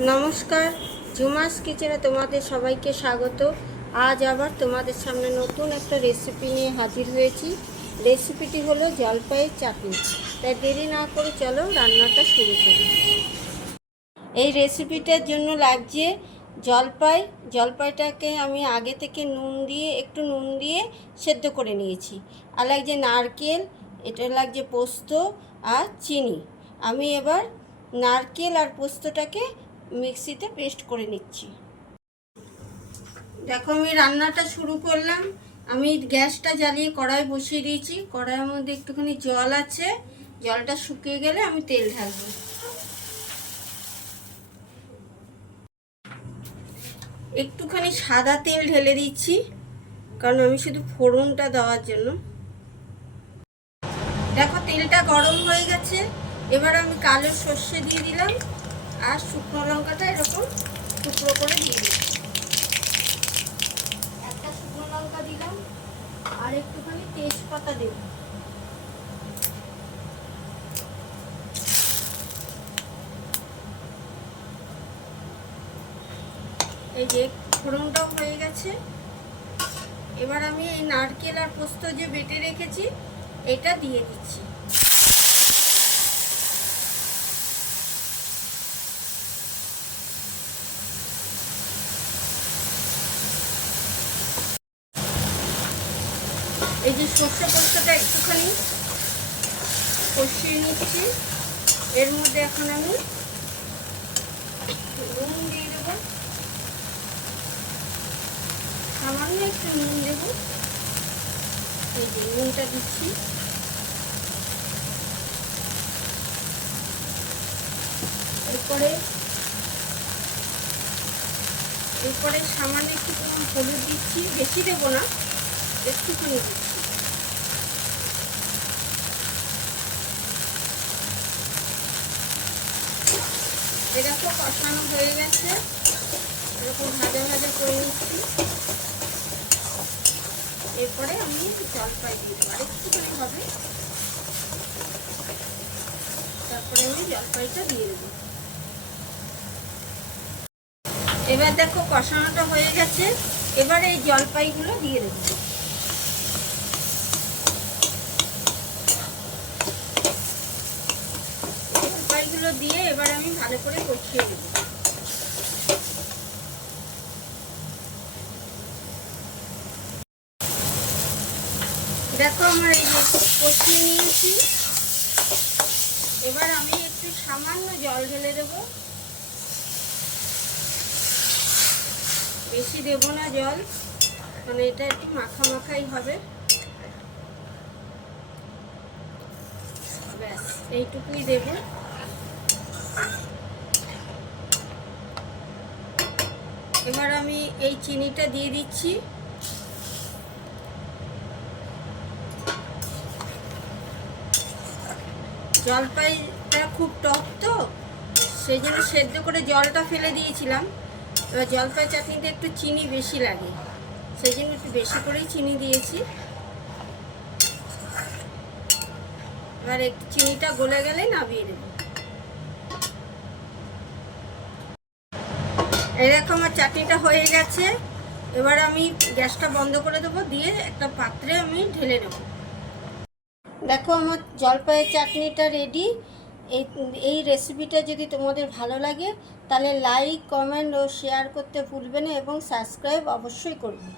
নমস্কার, ঝুমাস কিচেনে তোমাদের সবাইকে স্বাগত। আজ আবার তোমাদের সামনে নতুন একটা রেসিপি নিয়ে হাজির হয়েছি। রেসিপিটি হলো জলপাইয়ের চাটনি। তাই দেরি না করে চলো রান্নাটা শুরু করি। এই রেসিপিটার জন্য লাগছে জলপাইটাকে আমি আগে থেকে একটু নুন দিয়ে সেদ্ধ করে নিয়েছি। আর লাগছে নারকেল, এটা লাগছে পোস্ত আর চিনি। আমি এবার নারকেল আর পোস্তটাকে মিক্সিতে পেস্ট করে নিচ্ছি। দেখো আমি রান্নাটা শুরু করলাম। আমি গ্যাসটা জ্বালিয়ে কড়াই বসিয়ে দিয়েছি। কড়াইয়ের মধ্যে একটুখানি জল আছে, জলটা শুকিয়ে গেলে আমি তেল ঢালবো। একটুখানি সাদা তেল ঢেলে দিচ্ছি, কারণ আমি শুধু ফোড়নটা দেওয়ার জন্য। দেখো তেলটা গরম হয়ে গেছে। এবার আমি কালো সর্ষে দিয়ে দিলাম আর শুকনো লঙ্কাটা এরকম টুকরো করে দিয়ে দিচ্ছি। একটা শুকনো লঙ্কা দিলাম আর একটুখানি তেজপাতা দেব। এই যে ফোড়নটাও হয়ে গেছে। এবার আমি এই নারকেল আর পোস্ত যে বেটে রেখেছি এটা দিয়ে দিচ্ছি। এই যে সর্ষে পোস্তটা একটুখানি কষিয়ে নিচ্ছি। এর মধ্যে এখন আমি নুন দিয়ে দেবো, সামান্য একটু নুন দেবো। এই যে নুনটা দিচ্ছি। এরপরে সামান্য একটু হলুদ দিচ্ছি, বেশি দেবো না, একটুখানি দিচ্ছি। এটা তো কষানো হয়ে গেছে, এরকম ভাজা ভাজা করে নিচ্ছি। এরপরে আমি জলপাই দিয়ে দেবো, আর একটুখানি হবে, তারপরে আমি জলপাইটা দিয়ে দেবো। এবার দেখো কষানোটা হয়ে গেছে। এবার এই জলপাইগুলো দিয়ে দেবো। জলপাইগুলো দিয়ে এবার আমি ভালো করে কষিয়ে দেবো। দেখো আমার এই যে কষিয়ে নিয়েছি। এবার আমি একটু সামান্য জল ঢেলে দেবো, বেশি দেবো না জল, কারণ এটা একটু মাখা মাখাই হবে। ব্যাস এইটুকুই দেব। এবার আমি এই চিনিটা দিয়ে দিচ্ছি। জলপাইটা খুব টক, তো সেই জন্য সেদ্ধ করে জলটা ফেলে দিয়েছিলাম। এবার জলপাই চাটনিতে একটু চিনি বেশি লাগে, সেই জন্য একটু বেশি করেই চিনি দিয়েছি। এবার একটু চিনিটা গলে গেলে নামিয়ে দেবো। এরকম আমার চাটনিটা হয়ে গেছে। এবার আমি গ্যাসটা বন্ধ করে দেবো, দিয়ে একটা পাত্রে আমি ঢেলে নেব। দেখো আমার জলপাইয়ের চাটনিটা রেডি। এই রেসিপিটা যদি তোমাদের ভালো লাগে তাহলে লাইক, কমেন্ট ও শেয়ার করতে ভুলবে না এবং সাবস্ক্রাইব অবশ্যই করবে।